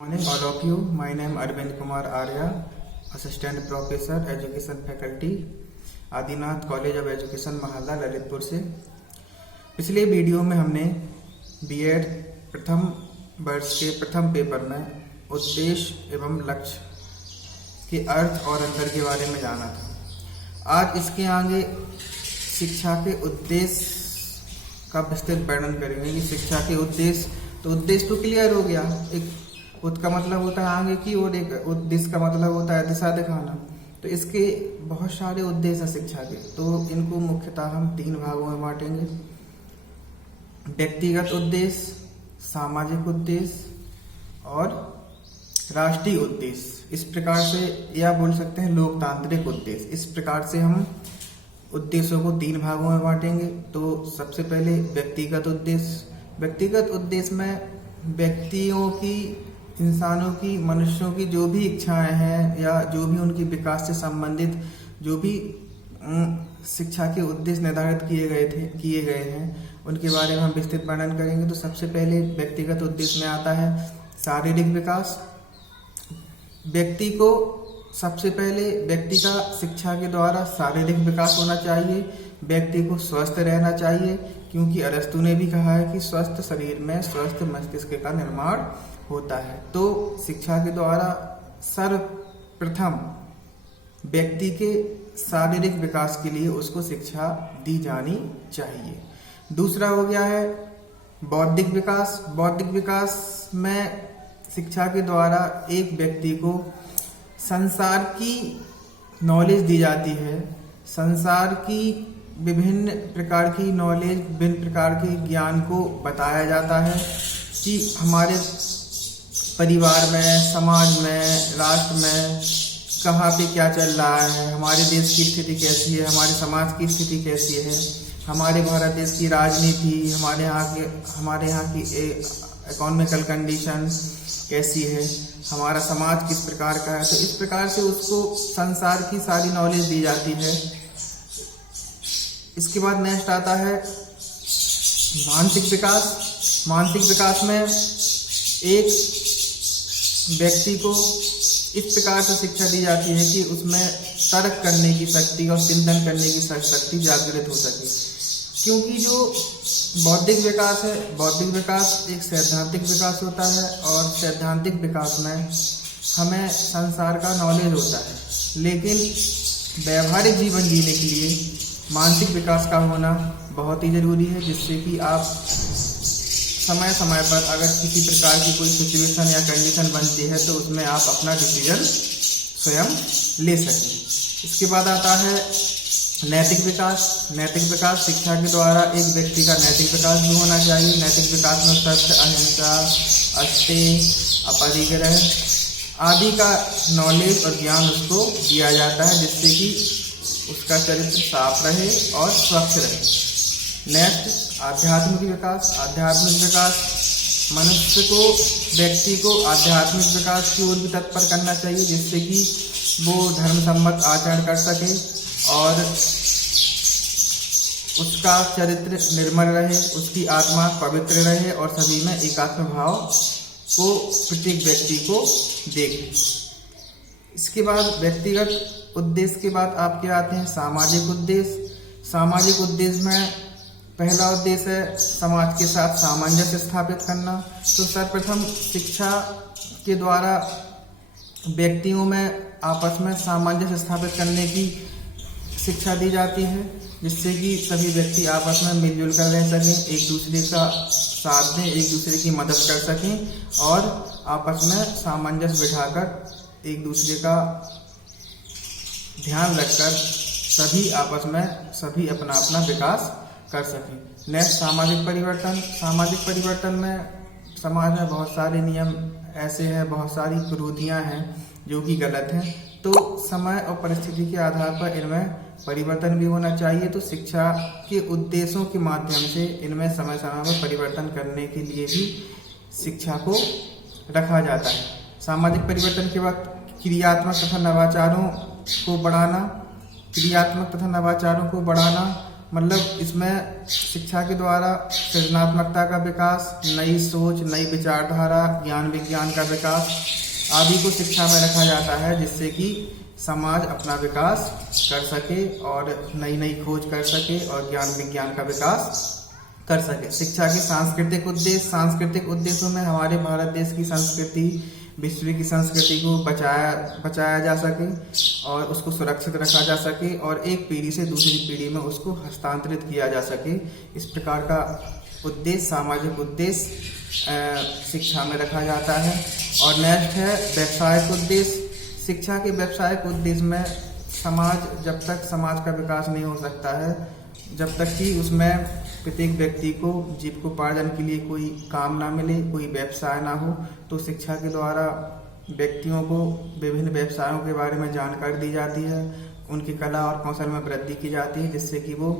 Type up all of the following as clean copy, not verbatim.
Morning all of you. My name Arvind Kumar Arya, Assistant Professor Education Faculty, Adinath college of education Mahalda Lalitpur से। पिछले video में हमने BEd प्रथम वर्ष के प्रथम पेपर में उद्देश्य एवं लक्ष्य के अर्थ और अंतर के बारे में जाना था। आज इसके आगे शिक्षा के उद्देश्य का विस्तृत वर्णन करेंगे कि शिक्षा के उद्देश्य तो क्लियर हो गया। एक उद का मतलब होता है आगे की और एक उद्देश्य का मतलब होता है दिशा दिखाना। तो इसके बहुत सारे उद्देश्य हैं शिक्षा के, तो इनको मुख्यतः हम तीन भागों में बांटेंगे: व्यक्तिगत उद्देश्य, सामाजिक उद्देश्य और राष्ट्रीय उद्देश्य। इस प्रकार से या बोल सकते हैं लोकतांत्रिक उद्देश्य। इस प्रकार से हम उद्देश्यों को तीन भागों में बांटेंगे। तो सबसे पहले व्यक्तिगत उद्देश्य। व्यक्तिगत उद्देश्य में व्यक्तियों की, इंसानों की, मनुष्यों की जो भी इच्छाएं हैं या जो भी उनके विकास से संबंधित जो भी शिक्षा के उद्देश्य निर्धारित किए गए हैं उनके बारे में हम विस्तृत वर्णन करेंगे। तो सबसे पहले व्यक्तिगत उद्देश्य में आता है शारीरिक विकास। व्यक्ति को सबसे पहले व्यक्ति का शिक्षा के द्वारा शारीरिक विकास होना चाहिए। व्यक्ति को स्वस्थ रहना चाहिए, क्योंकि अरस्तु ने भी कहा है कि स्वस्थ शरीर में स्वस्थ मस्तिष्क का निर्माण होता है। तो शिक्षा के द्वारा सर्वप्रथम व्यक्ति के शारीरिक विकास के लिए उसको शिक्षा दी जानी चाहिए। दूसरा हो गया है बौद्धिक विकास। बौद्धिक विकास में शिक्षा के द्वारा एक व्यक्ति को संसार की नॉलेज दी जाती है। संसार की विभिन्न प्रकार की नॉलेज, विभिन्न प्रकार के ज्ञान को बताया जाता है कि हमारे परिवार में, समाज में, राष्ट्र में कहाँ पे क्या चल रहा है, हमारे देश की स्थिति कैसी है, हमारे समाज की स्थिति कैसी है, हमारे भारत देश की राजनीति, हमारे यहाँ की इकोनॉमिकल कंडीशन कैसी है, हमारा समाज किस प्रकार का है। तो इस प्रकार से उसको संसार की सारी नॉलेज दी जाती है। इसके बाद नेक्स्ट आता है मानसिक विकास। मानसिक विकास में एक व्यक्ति को इस प्रकार से शिक्षा दी जाती है कि उसमें तर्क करने की शक्ति और चिंतन करने की शक्ति जागृत हो सके। क्योंकि जो बौद्धिक विकास है, बौद्धिक विकास एक सैद्धांतिक विकास होता है और सैद्धांतिक विकास में हमें संसार का नॉलेज होता है, लेकिन व्यवहारिक जीवन जीने के लिए मानसिक विकास का होना बहुत ही जरूरी है, जिससे कि आप समय समय पर अगर किसी प्रकार की कोई सिचुएशन या कंडीशन बनती है तो उसमें आप अपना डिसीजन स्वयं ले सकें। इसके बाद आता है नैतिक विकास। नैतिक विकास शिक्षा के द्वारा एक व्यक्ति का नैतिक विकास भी होना चाहिए। नैतिक विकास में सत्य, अहिंसा, अस्तेय, अपरिग्रह आदि का नॉलेज और ज्ञान उसको दिया जाता है, जिससे कि उसका चरित्र साफ रहे और स्वच्छ रहे। नेक्स्ट आध्यात्मिक विकास। आध्यात्मिक विकास मनुष्य को, व्यक्ति को आध्यात्मिक विकास की ओर भी तत्पर करना चाहिए, जिससे कि वो धर्म सम्मत आचरण कर सके और उसका चरित्र निर्मल रहे, उसकी आत्मा पवित्र रहे और सभी में एकात्म भाव को प्रत्येक व्यक्ति को देखे। इसके बाद व्यक्तिगत उद्देश्य के बाद आपके आते हैं सामाजिक उद्देश्य। सामाजिक उद्देश्य में पहला उद्देश्य है समाज के साथ सामंजस्य स्थापित करना। तो सर्वप्रथम शिक्षा के द्वारा व्यक्तियों में आपस में सामंजस्य स्थापित करने की शिक्षा दी जाती है, जिससे कि सभी व्यक्ति आपस में मिलजुल कर रह सकें, एक दूसरे का साथ दें, एक दूसरे की मदद कर सकें और आपस में सामंजस्य बिठाकर एक दूसरे का ध्यान रखकर सभी अपना अपना विकास कर सकें। नेक्स्ट सामाजिक परिवर्तन। सामाजिक परिवर्तन में समाज में बहुत सारे नियम ऐसे हैं, बहुत सारी कुरीतियाँ हैं जो कि गलत हैं। तो समय और परिस्थिति के आधार पर इनमें परिवर्तन भी होना चाहिए। तो शिक्षा के उद्देश्यों के माध्यम से इनमें समय समय पर परिवर्तन करने के लिए भी शिक्षा को रखा जाता है। सामाजिक परिवर्तन के बाद क्रियात्मक तथा नवाचारों को बढ़ाना। मतलब इसमें शिक्षा के द्वारा सृजनात्मकता का विकास, नई सोच, नई विचारधारा, ज्ञान विज्ञान का विकास आदि को शिक्षा में रखा जाता है, जिससे कि समाज अपना विकास कर सके और नई नई खोज कर सके और ज्ञान विज्ञान का विकास कर सके। शिक्षा के सांस्कृतिक उद्देश्य, सांस्कृतिक उद्देश्यों में हमारे भारत देश की संस्कृति, विश्व की संस्कृति को बचाया जा सके और उसको सुरक्षित रखा जा सके और एक पीढ़ी से दूसरी पीढ़ी में उसको हस्तांतरित किया जा सके। इस प्रकार का उद्देश्य, सामाजिक उद्देश्य शिक्षा में रखा जाता है। और नेक्स्ट है व्यवसायिक उद्देश्य। शिक्षा के व्यवसायिक उद्देश्य में जब तक समाज का विकास नहीं हो सकता है, जब तक कि उसमें प्रत्येक व्यक्ति को जीविकोपार्जन के लिए कोई काम ना मिले, कोई व्यवसाय ना हो, तो शिक्षा के द्वारा व्यक्तियों को विभिन्न व्यवसायों के बारे में जानकारी दी जाती है, उनकी कला और कौशल में वृद्धि की जाती है, जिससे कि वो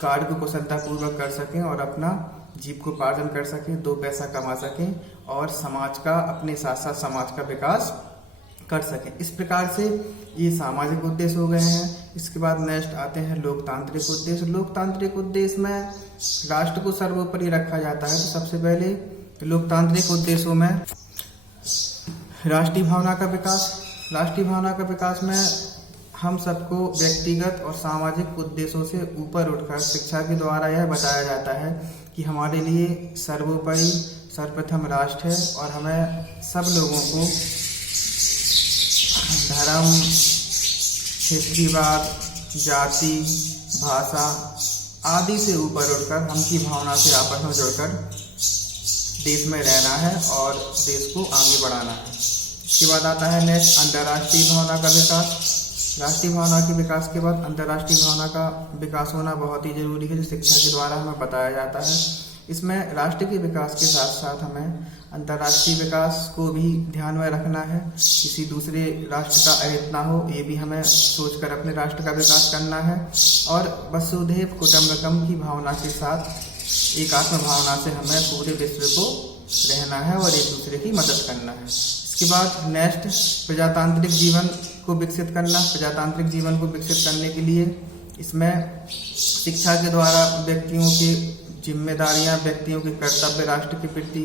कार्य को कुशलतापूर्वक कर सकें और अपना जीविकोपार्जन कर सकें, दो पैसा कमा सकें और समाज का, अपने साथ साथ समाज का विकास कर सकें। इस प्रकार से ये सामाजिक उद्देश्य हो गए हैं। इसके बाद नेक्स्ट आते हैं लोकतांत्रिक उद्देश्य। लोकतांत्रिक उद्देश्य में राष्ट्र को सर्वोपरि रखा जाता है। तो सबसे पहले लोकतांत्रिक उद्देश्यों में राष्ट्रीय भावना का विकास। राष्ट्रीय भावना का विकास में हम सबको व्यक्तिगत और सामाजिक उद्देश्यों से ऊपर उठकर शिक्षा के द्वारा यह बताया जाता है कि हमारे लिए सर्वोपरि सर्वप्रथम राष्ट्र है और हमें सब लोगों को धर्म, क्षेत्रीयवाद, जाति, भाषा आदि से ऊपर उठकर हम की भावना से आपस में जुड़कर देश में रहना है और देश को आगे बढ़ाना है। इसके बाद आता है नेक्स्ट अंतर्राष्ट्रीय भावना का विकास। राष्ट्रीय भावना के विकास के बाद अंतर्राष्ट्रीय भावना का विकास होना बहुत ही जरूरी है, जो शिक्षा के द्वारा हमें बताया जाता है। इसमें राष्ट्र के विकास के साथ साथ हमें अंतर्राष्ट्रीय विकास को भी ध्यान में रखना है। किसी दूसरे राष्ट्र का अहित ना हो, ये भी हमें सोचकर अपने राष्ट्र का विकास करना है। और वसुधैव कुटुम्बकम की भावना के साथ, एकात्म भावना से हमें पूरे विश्व को रहना है और एक दूसरे की मदद करना है। इसके बाद नेक्स्ट प्रजातांत्रिक जीवन को विकसित करना। प्रजातांत्रिक जीवन को विकसित करने के लिए इसमें शिक्षा के द्वारा व्यक्तियों की जिम्मेदारियां, व्यक्तियों के कर्तव्य राष्ट्र के प्रति,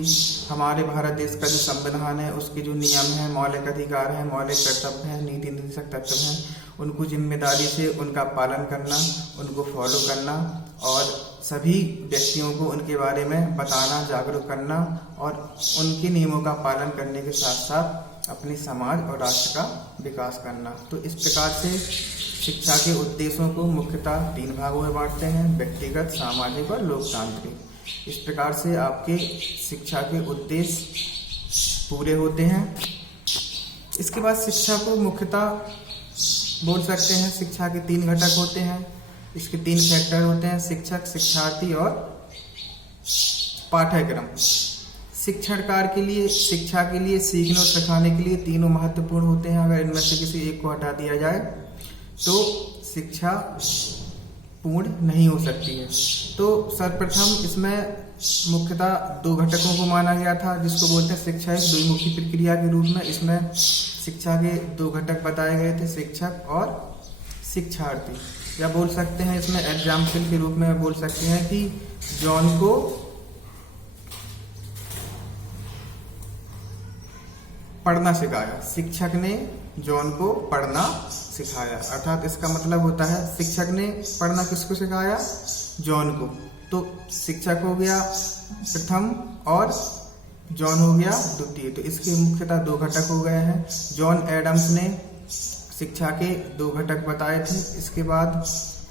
हमारे भारत देश का जो संविधान है उसके जो नियम है, मौलिक अधिकार है, मौलिक कर्तव्य है, नीति निर्देशक तत्व हैं, उनको जिम्मेदारी से उनका पालन करना, उनको फॉलो करना और सभी व्यक्तियों को उनके बारे में बताना, जागरूक करना और उनके नियमों का पालन करने के साथ साथ अपने समाज और राष्ट्र का विकास करना। तो इस प्रकार से शिक्षा के उद्देश्यों को मुख्यतः 3 भागों में बांटते हैं, व्यक्तिगत, सामाजिक और लोकतांत्रिक। इस प्रकार से आपके शिक्षा के उद्देश्य पूरे होते हैं। इसके बाद शिक्षा को मुख्यतः बोल सकते हैं, शिक्षा के 3 घटक होते हैं, इसके 3 फैक्टर होते हैं, शिक्षक, शिक्षार्थी और पाठ्यक्रम। शिक्षण कार्य के लिए, शिक्षा के लिए, सीखने और सिखाने के लिए तीनों महत्वपूर्ण होते हैं। अगर इनमें से किसी एक को हटा दिया जाए तो शिक्षा पूर्ण नहीं हो सकती है। तो सर्वप्रथम इसमें मुख्यतः 2 घटकों को माना गया था, जिसको बोलते हैं शिक्षा एक द्विमुखी प्रक्रिया के रूप में। इसमें शिक्षा के 2 घटक बताए गए थे, शिक्षक और शिक्षार्थी। या बोल सकते हैं इसमें एग्जाम्पल के रूप में बोल सकते हैं कि जॉन को पढ़ना सिखाया, शिक्षक ने जॉन को पढ़ना सिखाया। अर्थात इसका मतलब होता है शिक्षक ने पढ़ना किसको सिखाया? जॉन को। तो शिक्षक हो गया प्रथम और जॉन हो गया द्वितीय। तो इसके मुख्यतः 2 घटक हो गए हैं। जॉन एडम्स ने शिक्षा के 2 घटक बताए थे। इसके बाद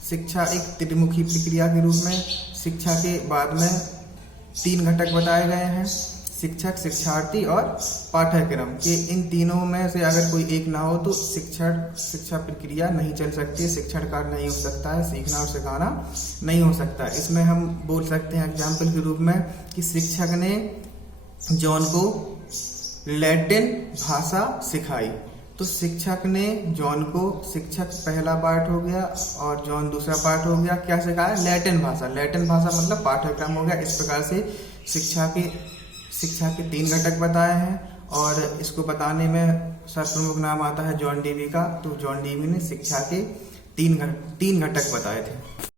शिक्षा एक त्रिमुखी प्रक्रिया के रूप में, शिक्षा के बाद में 3 घटक बताए गए हैं, शिक्षक, शिक्षार्थी और पाठ्यक्रम के। इन तीनों में से अगर कोई एक ना हो तो शिक्षा प्रक्रिया नहीं चल सकती, शिक्षण कार्य नहीं हो सकता है, सीखना और सिखाना नहीं हो सकता। इसमें हम बोल सकते हैं एग्जाम्पल के रूप में कि शिक्षक ने जॉन को लैटिन भाषा सिखाई। तो शिक्षक ने जॉन को, शिक्षक पहला पार्ट हो गया और जॉन दूसरा पार्ट हो गया, क्या सिखाया? लैटिन भाषा। लैटिन भाषा मतलब पाठ्यक्रम हो गया। इस प्रकार से शिक्षा के 3 घटक बताए हैं और इसको बताने में सर्वप्रमुख नाम आता है जॉन डेवी का। तो जॉन डेवी ने शिक्षा के 3 घटक बताए थे।